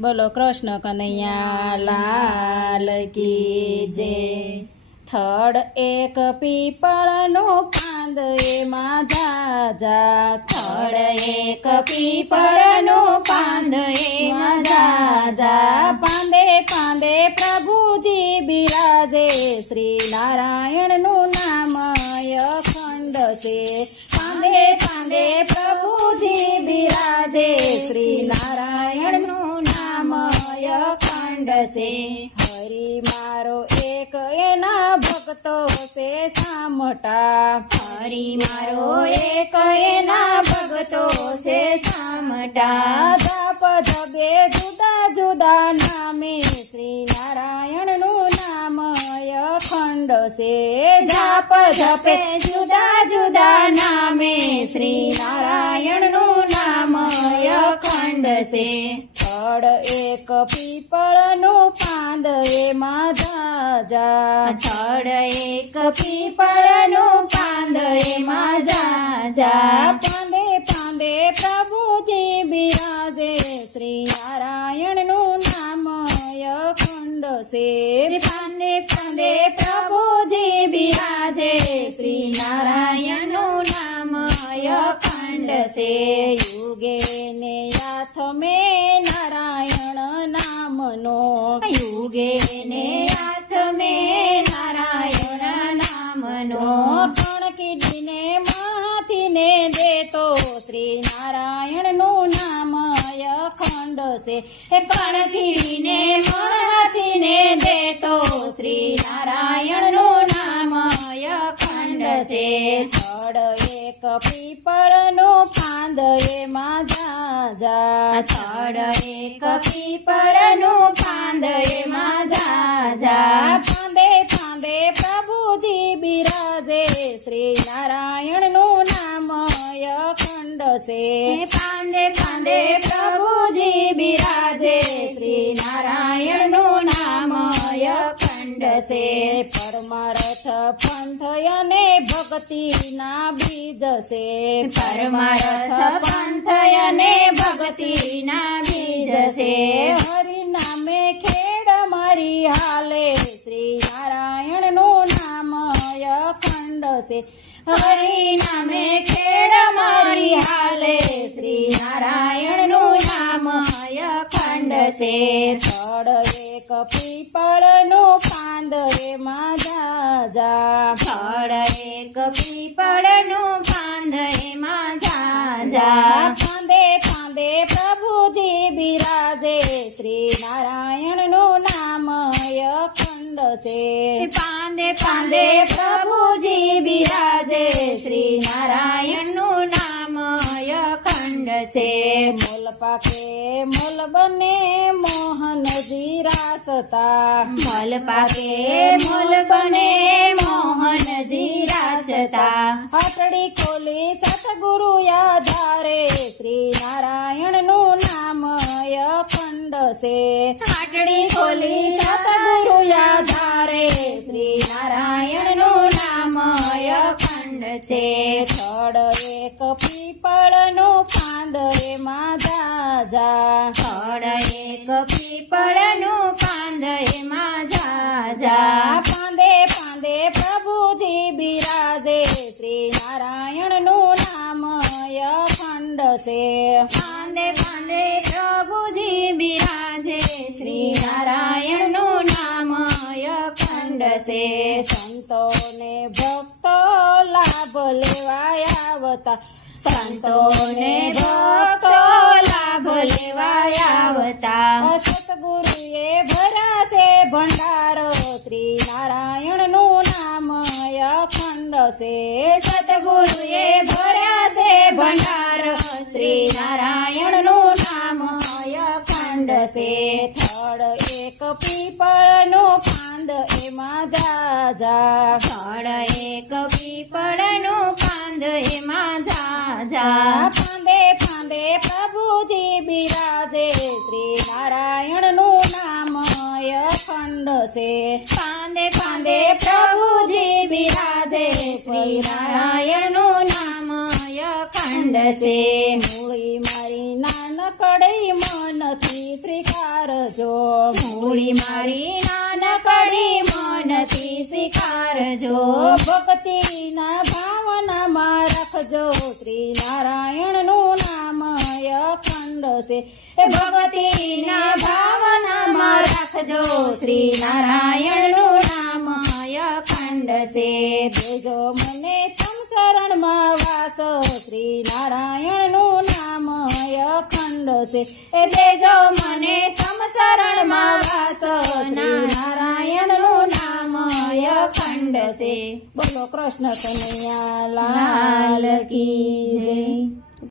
બોલો કૃષ્ણ કનૈયા લાલ કી જય. થડ એક પીપળનું પાંદ એમાં જાજા, થડ એક પીપળનું પાંદ એમાં જાજા, પાંદે પાંદે પ્રભુજી બિરાજે, શ્રી નારાયણનું નામ અખંડ છે. પાંદે પાંદે પ્રભુજી બિરાજે, શ્રી નારાયણનું નામ અખંડ છે. હરિ મારો એક એના ભક્તો છે સામટા, હરિ મારો એક એના ભગતો છે સામટા, જપ જપે જુદા જુદા નામે, શ્રી નારાયણનું નામ અખંડ છે. જાપ જપે જુદા જુદા નામે, શ્રી નારાયણનું નામ અખંડ છે. થડ એક પીપળનું પાંદ એમાં જાજા, થડ એક પીપળનું પાંદ એમાં જાજા, પાંદે પાંદે પ્રભુજી બિરાજે, શ્રી નારાયણનું નામ અખંડ છે. પાંદે પાંદે પ્રભુજી બિરાજે, શ્રી નારાયણનું નામ અખંડ છે. યુગે ને યાથ મે નારાયણ નામનો, યુગે ને હાથ મે નારાયણ નામનો, કણકીને માથીને દેતો, શ્રી નારાયણનું નામ અખંડ છે. કણકીને મહાથીને દેતો, શ્રી નારાયણનું નામ અખંડ છે. થડ એક પીપળનું પાંદ એમાં જાજા, થડ એક પીપળનું પાંદ એમાં જાજા, પાંદે પાંદે પ્રભુજી બિરાજે, શ્રી નારાયણનું નામ અખંડ છે. પાંદે પાંદે પ્રભુજી બિરાજે, શ્રી નારાયણનું નામ અખંડ છે. પરમાર્થ પંથ અને ભક્તિના બીજ છે, પરમાર્થ પંથ અને ભક્તિના બીજ છે. હરિ નામે ખેડ મારી હાલે, શ્રી નારાયણનું નામ અખંડ છે. હરિ નામે ખેડ મારી હાલે, શ્રી નારાયણનું નામ અખંડ છે. થડ એક પીપળનું પાંદ એમાં જાજા, થડ એક પીપળનું પાંદ એમાં જાજા, પાંદે પાંદે પ્રભુજી બિરાજે, શ્રી નારાયણનું નામ અખંડ છે. પાંદે પાંદે પ્રભુજી બિરાજે, શ્રી નારાયણનું નામ અખંડ છે. મોલ પાકે મોલ બને મોહનજી રાસતા, મોલ પાકે મોલ બને મોહનજી રાચતા, પાટડી ખોલી સતગુરુ આધારે, શ્રી નારાયણનું નામ અખંડ છે. પાટડી ખોલી સતગુરુ આધારે, શ્રી નારાયણનું નામ અખંડ છે. થડ એક પીપળનું પાંદ એમાં જાજા, થડ એક પીપળનું પાંદ એમાં જાજા, પાંદે પાંદે પ્રભુજી બિરાજે, શ્રી નારાયણનું નામ અખંડ છે. પાંદે પાંદે પ્રભુજી બિરાજે, શ્રી નારાયણનું નામ અખંડ છે. સંતોને ભક્તો લાભ લેવા આવતા, સંતોને ભક્તો લાભ લેવા આવતા, સતગુરુએ ભર્યા છે ભંડારો, શ્રી નારાયણનું નામ અખંડ છે. સતગુરુએ ભર્યા છે ભંડાર, શ્રી નારાયણનું નામ અખંડ છે. થડ એક પીપળનું પાંદ એમાં જાજા, થડ એક પીપળનું પાંદ એમાં જાજા, પાંદે પાંદે પ્રભુજી બિરાજે, શ્રી નારાયણનું નામ અખંડ છે. પાંદે પાંદે પ્રભુજી બિરાજે, શ્રી નારાયણનું નામ અખંડ છે. મૂળી મારી નાનકડી નાનકડી મનથી સ્વીકારજો મૂડી મારી નાનકડી મનથી સ્વીકારજો ભક્તિના ભાવનામાં રાખજો શ્રી નારાયણનું નામ અખંડ છે ભક્તિના ભાવનામાં રાખજો શ્રી નારાયણનું નામ અખંડ છે દેજો મને સંસરણમાં વાસ શ્રી નારાયણનું નામ અખંડ છે દેજો મને સમસરણમાં વાસ નારાયણનું નામ અખંડ છે બોલો કૃષ્ણ કનૈયા લાલ કી જય.